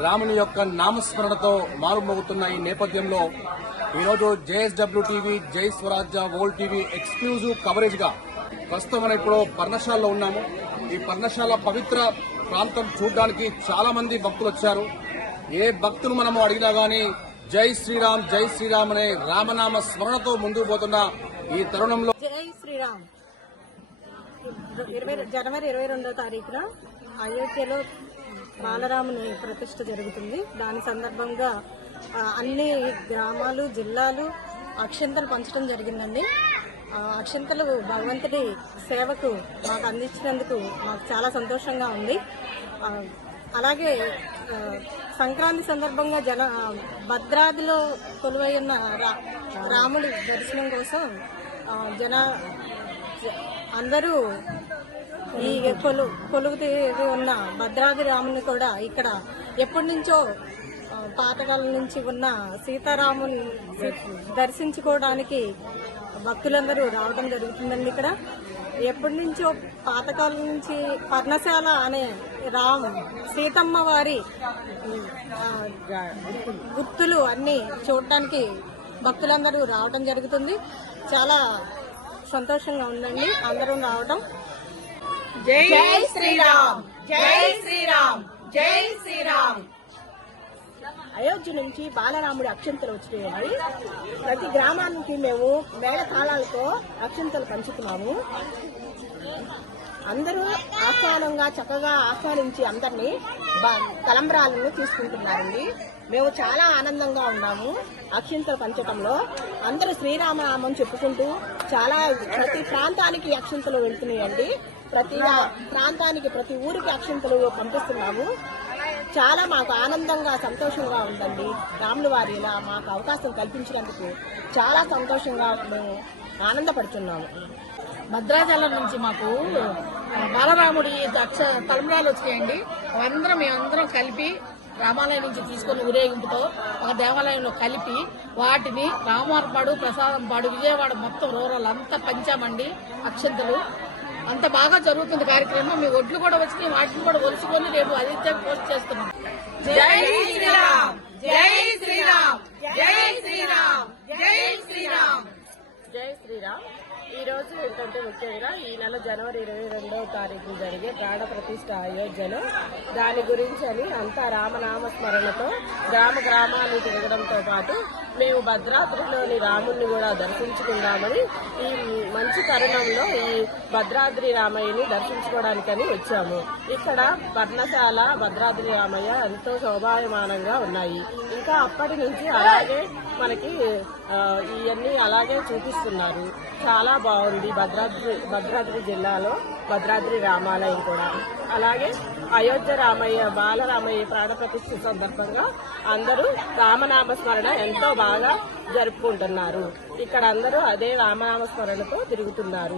రాముని యొక్క నామస్మరణతో మారుమోగుతున్న ఈ నేపథ్యంలో ఈరోజు జేఎస్డబ్ల్యూ టీవీ, జై స్వరాజ్య, వరల్డ్ టీవీ ఎక్స్క్లూజివ్ కవరేజ్ గా ప్రస్తుతం మనం ఇప్పుడు పర్ణశాలలో ఉన్నాము. ఈ పర్ణశాల పవిత్ర ప్రాంతం చూడడానికి చాలా మంది భక్తులు వచ్చారు. ఏ భక్తులు మనము అడిగినా గానీ జై శ్రీరామ్, జై శ్రీరామ్ అనే రామనామ స్మరణతో ముందుకు పోతున్న ఈ తరుణంలో జై శ్రీరామ్ జనవరి 22వ తారీఖున అయోధ్యలో బాలరాముని ప్రతిష్ఠ జరుగుతుంది. దాని సందర్భంగా అన్ని గ్రామాలు, జిల్లాలు అక్షంతలు పంచడం జరిగిందండి. అక్షంతలు భగవంతుడి సేవకు మాకు అందించినందుకు మాకు చాలా సంతోషంగా ఉంది. అలాగే సంక్రాంతి సందర్భంగా భద్రాద్రిలో కొలువై ఉన్న రాముడి దర్శనం కోసం అందరూ ఈ కొలువు ఉన్న భద్రాద్రి రాముని కూడా ఇక్కడ ఎప్పటి నుంచో పాతకాలం నుంచి ఉన్న సీతారాముని దర్శించుకోవడానికి భక్తులందరూ రావడం జరుగుతుందండి. ఇక్కడ ఎప్పటి నుంచో పాతకాలం నుంచి పర్ణశాల అనే సీతమ్మ వారి గుర్తులు అన్ని చూడటానికి భక్తులందరూ రావడం జరుగుతుంది. చాలా సంతోషంగా ఉందండి అందరం రావడం. జై శ్రీరామ్, జై శ్రీరామ్, జై శ్రీరామ్. అయోధ్య నుంచి బాలరాముడి అక్షంతలు వచ్చినాయి. ప్రతి గ్రామానికి మేము మేళతాళాలతో అక్షంతలు పంచుతున్నాము. అందరూ ఆహ్వానంగా చక్కగా ఆహ్వానించి అందరినీ తలంబ్రాలను తీసుకుంటున్నారండి. మేము చాలా ఆనందంగా ఉన్నాము. అక్షంతలు పంచటంలో అందరూ శ్రీరామనామం చెప్పుకుంటూ ప్రతి ప్రాంతానికి అక్షంతలు వెళ్తున్నాయండి. ప్రతి ప్రాంతానికి, ప్రతి ఊరికి అక్షంతలు పంపిస్తున్నాము. చాలా మాకు ఆనందంగా, సంతోషంగా ఉందండి. రాముల వారి ఇలా మాకు అవకాశం కల్పించినందుకు చాలా సంతోషంగా మేము ఆనందపడుతున్నాము. భద్రాచలం నుంచి మాకు బాలరాముడి తలంబ్రాలు వచ్చాయండి. మేమందరం కలిపి రామాలయం నుంచి తీసుకుని ఊరేగింపుతో ఒక దేవాలయంలో కలిపి వాటిని రామారపాడు, ప్రసాదంపాడు, విజయవాడ మొత్తం రూరల్ అంతా పంచామండి. అక్షంతలు అంత బాగా జరుగుతుంది కార్యక్రమం. మీ ఒడ్లు కూడా వచ్చి వాటిని కూడా ఒలుచుకొని రేపు ఆదిత్య పోస్ట్ చేస్తున్నాం. జై శ్రీరామ్, జై శ్రీరామ్, జై శ్రీరామ్, జై శ్రీరామ్, జై శ్రీరామ్. ఈ రోజు ఏంటంటే ముఖ్యంగా ఈ నెల జనవరి 22వ తారీఖు జరిగే ప్రాణ ప్రతిష్ఠ అయోధ్యలో దాని గురించి అని అంతా రామనామ స్మరణతో గ్రామాలు తిరగడంతో పాటు మేము భద్రాద్రిలోని రాముణ్ణి కూడా దర్శించుకుందామని ఈ మంచి తరుణంలో ఈ భద్రాద్రి రామయ్యని దర్శించుకోవడానికని వచ్చాము. ఇక్కడ పర్ణశాల, భద్రాద్రి రామయ్య ఎంతో శోభాయమానంగా ఉన్నాయి. ఇంకా అప్పటి నుంచి అలాగే మనకి ఇవన్నీ అలాగే చూపిస్తున్నారు. చాలా బాగుంది. భద్రాద్రి జిల్లాలో భద్రాద్రి రామాలయం కూడా అలాగే అయోధ్య బాలరామయ్య ప్రాణ ప్రతిష్ఠ సందర్భంగా అందరూ రామనామ స్మరణ ఎంతో బాగా జరుపుకుంటున్నారు. ఇక్కడ అందరూ అదే రామనామ స్మరణతో తిరుగుతున్నారు.